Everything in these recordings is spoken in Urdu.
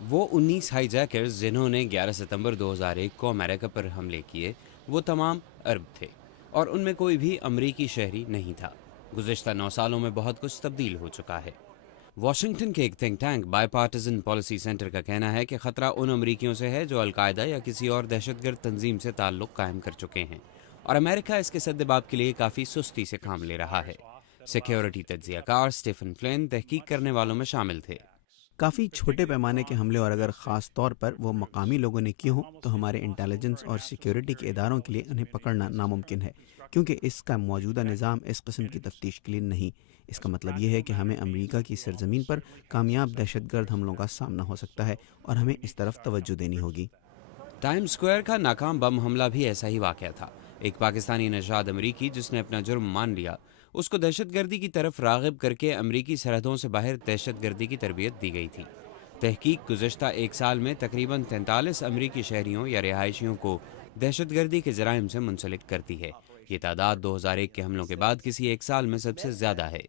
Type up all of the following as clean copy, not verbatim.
وہ 19 ہائی جیکرز جنہوں نے 11 ستمبر 2001 کو امریکہ پر حملے کیے وہ تمام عرب تھے اور ان میں کوئی بھی امریکی شہری نہیں تھا۔ گزشتہ 9 سالوں میں بہت کچھ تبدیل ہو چکا ہے۔ واشنگٹن کے ایک think tank Bipartisan Policy Center کا کہنا ہے کہ خطرہ ان امریکیوں سے ہے جو القاعدہ یا کسی اور دہشت گرد تنظیم سے تعلق قائم کر چکے ہیں، اور امریکہ اس کے سدباب کے لیے کافی سستی سے کام لے رہا ہے۔ سیکیورٹی تجزیہ کار اسٹیفن فلین تحقیق کرنے والوں میں شامل تھے۔ کافی چھوٹے پیمانے کے حملے، اور اگر خاص طور پر وہ مقامی لوگوں نے کیے ہوں تو ہمارے انٹیلیجنس اور سیکیورٹی کے اداروں کے لیے انہیں پکڑنا ناممکن ہے، کیونکہ اس کا موجودہ نظام اس قسم کی تفتیش کے لیے نہیں۔ اس کا مطلب یہ ہے کہ ہمیں امریکہ کی سرزمین پر کامیاب دہشت گرد حملوں کا سامنا ہو سکتا ہے، اور ہمیں اس طرف توجہ دینی ہوگی۔ ٹائم سکوائر کا ناکام بم حملہ بھی ایسا ہی واقعہ تھا۔ ایک پاکستانی نژاد امریکی جس نے اپنا جرم مان لیا، اس کو دہشت گردی کی طرف راغب کر کے امریکی سرحدوں سے باہر دہشت گردی کی تربیت دی گئی تھی۔ تحقیق گزشتہ ایک سال میں تقریباً 43 امریکی شہریوں یا رہائشیوں کو دہشت گردی کے جرائم سے منسلک کرتی ہے۔ یہ تعداد 2001 کے حملوں کے بعد کسی ایک سال میں سب سے زیادہ ہے۔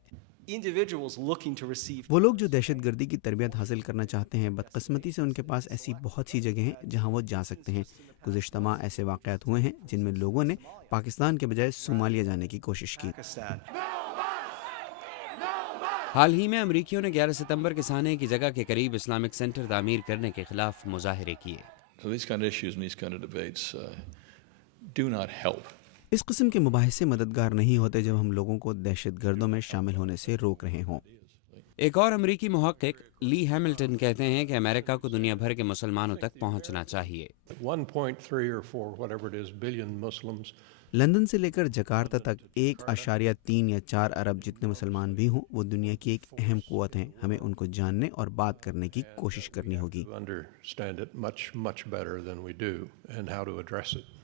وہ لوگ جو دہشت گردی کی تربیت حاصل کرنا چاہتے ہیں، بدقسمتی سے ان کے پاس ایسی بہت سی جگہیں ہیں جہاں وہ جا سکتے ہیں۔ گزشتہ ماہ ایسے واقعات ہوئے ہیں جن میں لوگوں نے پاکستان کے بجائے صومالیہ جانے کی کوشش کی۔ حال ہی میں امریکیوں نے 11 ستمبر کے سانحے کی جگہ کے قریب اسلامک سینٹر تعمیر کرنے کے خلاف مظاہرے کیے۔ اس قسم کے مباحثے مددگار نہیں ہوتے جب ہم لوگوں کو دہشت گردوں میں شامل ہونے سے روک رہے ہوں۔ ایک اور امریکی محقق لی ہیملٹن کہتے ہیں کہ امریکہ کو دنیا بھر کے مسلمانوں تک پہنچنا چاہیے۔ 1.3 or 4 whatever it is billion Muslims. London سے لے کر جکارتہ تک 1.3 یا 4 ارب جتنے مسلمان بھی ہوں، وہ دنیا کی ایک اہم قوت ہیں۔ ہمیں ان کو جاننے اور بات کرنے کی کوشش کرنی ہوگی۔ Understand it much better than we do and how to address it.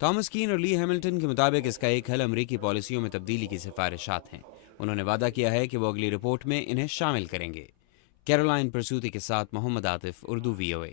Thomas Kean اور لی ہیملٹن کے مطابق اس کا ایک حل امریکی پالیسیوں میں تبدیلی کی سفارشات ہیں۔ انہوں نے وعدہ کیا ہے کہ وہ اگلی رپورٹ میں انہیں شامل کریں گے۔ کیرولائن پرسوتی کے ساتھ محمد عاطف، اردو VOA۔